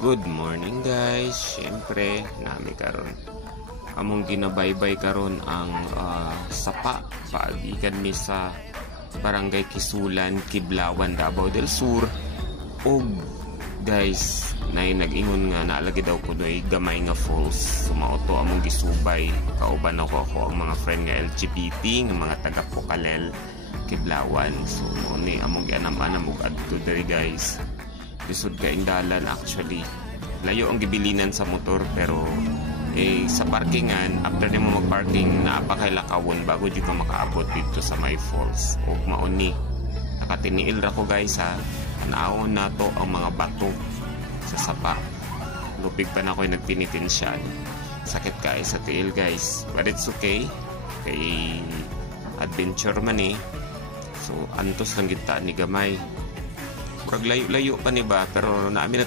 Good morning guys. Siyempre, nami karon. Among ginabaybay karon ang sapa paagikan mi sa Barangay Kisulan, Kiblawan, Davao del Sur. Og guys, nay nag-ingon nga naalagi daw ko doy gamay nga falls. Sumauto among gisubay. Kauban ako ang mga friend nga LGBT, nga mga taga Pukalel, Kiblawan. So ni among gianam-anam og adto diri guys. Lisod ka dalan actually. Layo ang gibilinan sa motor pero sa parkingan, after nimo mag-parking, napakailakawon bago di ka makaabot dito sa may falls. O mauni, nakatiniil ra ko guys ha. Naawon na to ang mga bato sa sapa. Lupig pa na ako'y nagtinitensyan. Sakit ka sa tiil guys. But it's okay. Kay adventure man eh. So, antos lang kita ni gamay. Murag layo-layo pa ni ba, pero naamin na